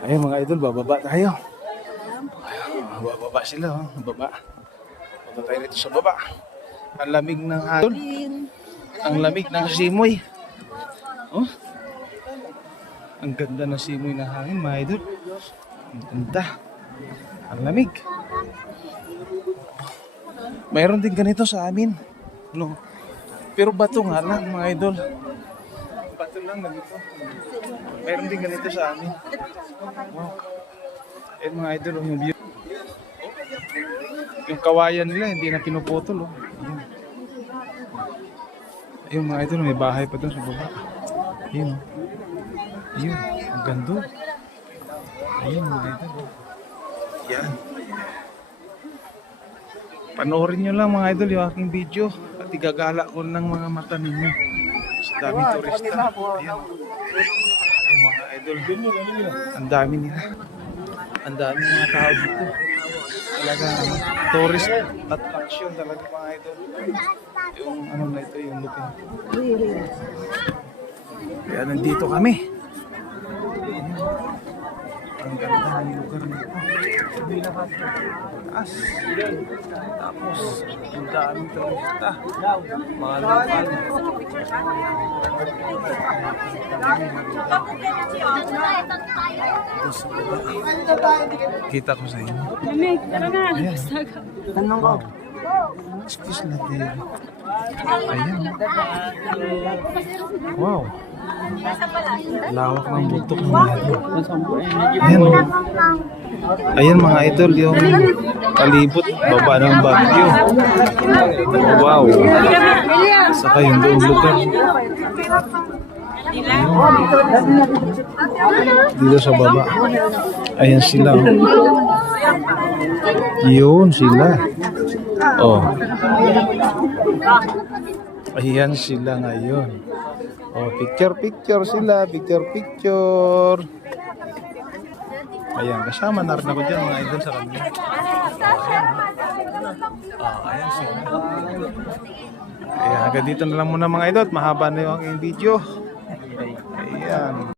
Ayun mga idol, bababa tayo. Ayun, bababa sila, oh. Bababa. Punta tayo dito sa baba. Ang lamig ng idol. Ang lamig ng simoy. Oh. Ang ganda ng simoy ng hangin, mga idol. Ang ganda. Ang lamig. Mayroon din ganito sa amin. No. Pero bato nga lang, mga idol. Bato lang na dito. Mayroon din ganito sa amin. Wow. Eh mga idol, yung view. Yung kawayan nila, hindi na pinuputol. Oh. Ayun mga idol, may bahay pa doon sa baba. Ayun. Ayun, ang ganda. Ayun mga idol. Yan. Panoorin nyo lang mga idol yung aking video at igagala ko ng mga mata ninyo. Sa daming turista. Ayun. Ayun mga idol. Ang dami nila. Ang dami mga tao dito. Talaga tourist attraction talaga mga idol. Yung ano na ito, yung lupin. Kaya nandito kami. Ang ganda ng lugar nito. Taas. Tapos, ang daming turista. Mga lokal. Kita ko sa inyo. Ayan. Tanong ko. Excuse na din. Ayan. Wow. Lawak ng bundok ng mga idol. Ayan. Ayan mga idol, yung palibot, baba ng Baguio. Wow. Saka yung doong lugar. Dito sa baba. Ayan sila. Oh. Yun sila. Oh. Ayan sila ngayon. Oh, picture sila. Picture. Ayan, kasama na rin ako dyan mga idol sa kanila. Ayan sila. Ayan, hanggang dito na lang muna mga idol. Mahaba na yung aking video. Ayan.